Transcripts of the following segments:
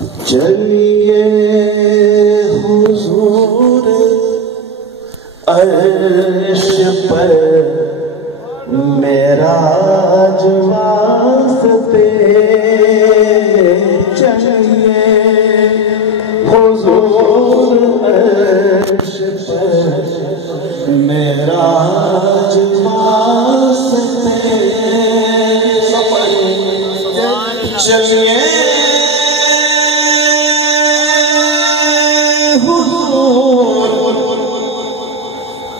چلیے حضور عرش پر معراج واسطے، چلیے حضور عرش پر معراج واسطے، چلیے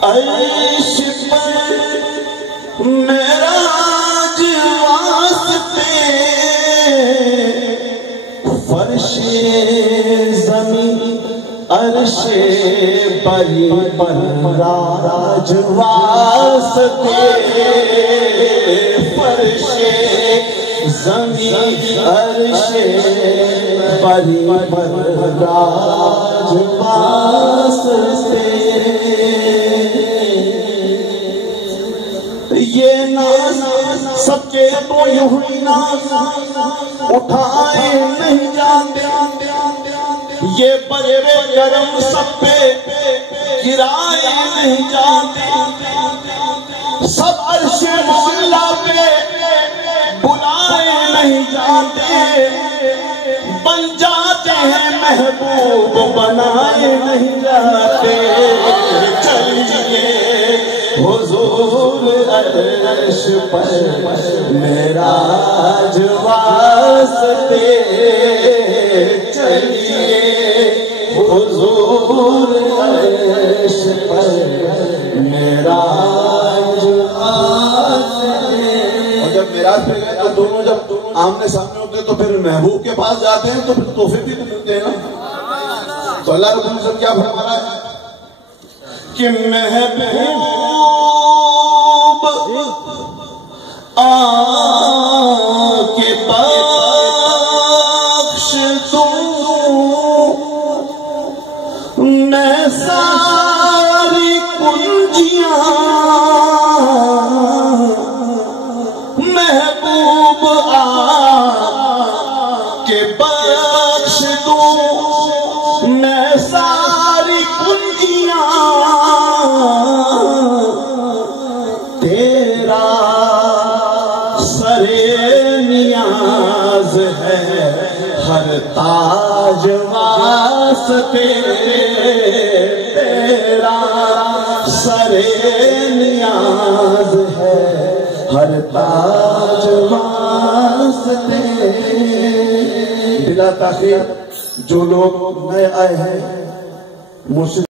عرش پر معراج واسطے، فرش زمین عرش بری پر راج واسطے، فرش زمین عرش بری پر راج واسطے، یہ ناز سب کے تو یوں ناز اٹھائے نہیں جاتے، یہ بڑے کرم سب پہ گرائے نہیں جاتے، سب عرش مولا پہ بلائے نہیں جاتے، بن جاتے ہیں محبوب بنائے نہیں جاتے، چلیے حضور عرش پر معراج واسطے، چلیے حضور عرش پر معراج واسطے۔ اور جب معراج پہ گئے تو دونوں جب آمنے سامنے ہوتے تو پھر محبوب کے پاس جاتے ہیں تو پھر تحفے بھی تو ملتے ہیں نا، تو اللہ رب العزت کیا فرما رہا ہے کہ محبوب کے بخش دوں میں ساری کنجیاں، محبوب کے بخش دوں میں ساری کنجیاں، تیرا نیاز ہے ہر تاج واسطے، تیرا سر نیاز ہے ہر تاج واسطے۔ بلا تاخیر جو لوگ نئے آئے ہیں